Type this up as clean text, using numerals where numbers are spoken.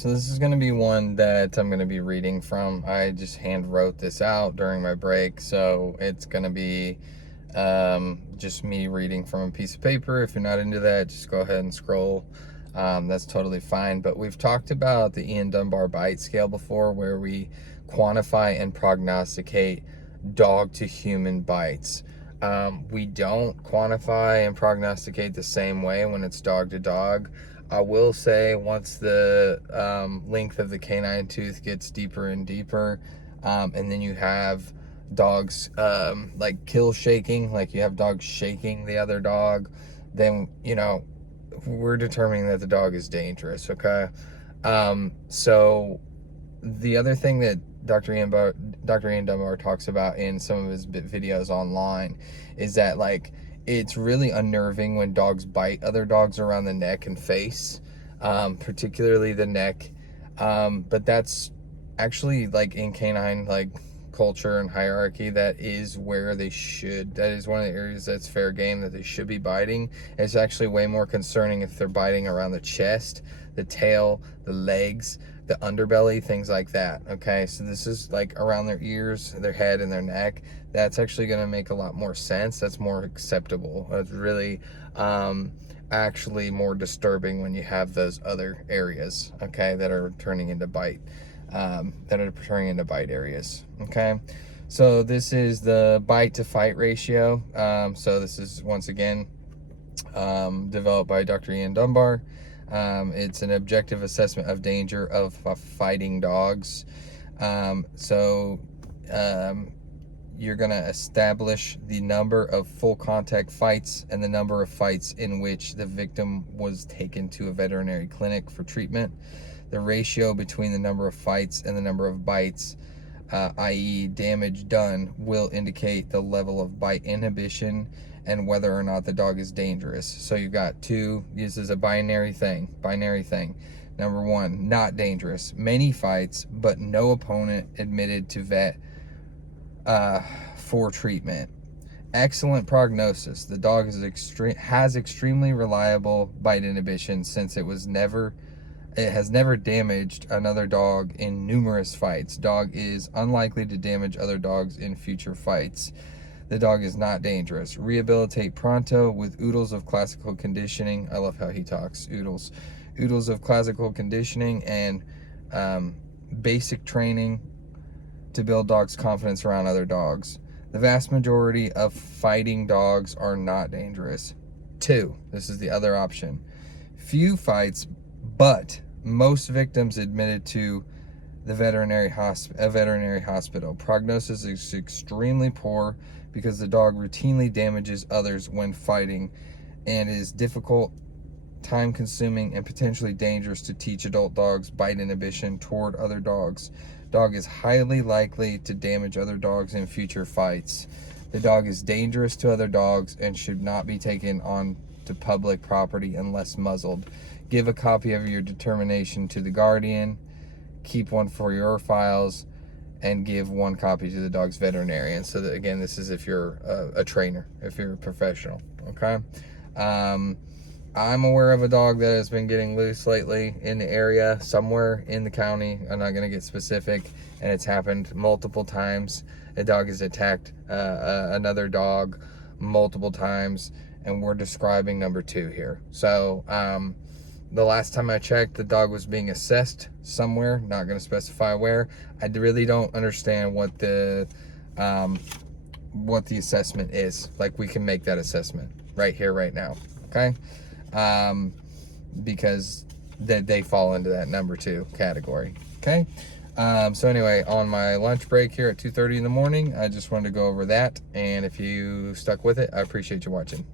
So this is going to be one that I'm going to be reading from. I just hand wrote this out during my break, so it's going to be just me reading from a piece of paper. If you're not into that, just go ahead and scroll. That's totally fine. But we've talked about the Ian Dunbar bite scale before, where we quantify and prognosticate dog to human bites. We don't quantify and prognosticate the same way when it's dog to dog. I will say once the length of the canine tooth gets deeper and deeper, and then you have dogs like kill shaking, like you have dogs shaking the other dog, then, you know, we're determining that the dog is dangerous, okay? So the other thing that Dr. Ian Dunbar talks about in some of his videos online is that, like, it's really unnerving when dogs bite other dogs around the neck and face, particularly the neck. But that's actually, like, in canine, like, culture and hierarchy, that is where they should, that is one of the areas that's fair game, that they should be biting. It's actually way more concerning if they're biting around the chest, the tail, the legs, the underbelly, things like that. Okay, so this is like around their ears, their head, and their neck. That's actually going to make a lot more sense. That's more acceptable. It's really actually more disturbing when you have those other areas, okay, that are turning into bite areas. Okay, so this is the bite to fight ratio. So this is, once again, developed by Dr. Ian Dunbar. It's an objective assessment of danger of fighting dogs. You're going to establish the number of full contact fights and the number of fights in which the victim was taken to a veterinary clinic for treatment. The ratio between the number of fights and the number of bites, i.e. damage done, will indicate the level of bite inhibition and whether or not the dog is dangerous. So you've got two, this is a binary thing. Number one, not dangerous. Many fights, but no opponent admitted to vet for treatment. Excellent prognosis. The dog has extremely reliable bite inhibition since it has never damaged another dog in numerous fights. Dog is unlikely to damage other dogs in future fights. The dog is not dangerous. Rehabilitate pronto with oodles of classical conditioning. I love how he talks. Oodles. Oodles of classical conditioning and basic training to build dogs' confidence around other dogs. The vast majority of fighting dogs are not dangerous. 2, this is the other option. Few fights, but most victims admitted to the veterinary hospital. Prognosis is extremely poor because the dog routinely damages others when fighting and is difficult, time-consuming, and potentially dangerous to teach adult dogs bite inhibition toward other dogs. Dog is highly likely to damage other dogs in future fights. The dog is dangerous to other dogs and should not be taken on to public property unless muzzled. Give a copy of your determination to the guardian. Keep one for your files, and give one copy to the dog's veterinarian. So that, again, this is if you're a trainer, if you're a professional. Okay. I'm aware of a dog that has been getting loose lately in the area, somewhere in the county. I'm not going to get specific, and it's happened multiple times. A dog has attacked another dog multiple times, and we're describing number 2 here. So the last time I checked, the dog was being assessed somewhere, not going to specify where. I really don't understand what the assessment is. Like, we can make that assessment right here, right now, okay? Because they fall into that number 2 category, okay? So anyway, on my lunch break here at 2:30 in the morning, I just wanted to go over that, and if you stuck with it, I appreciate you watching.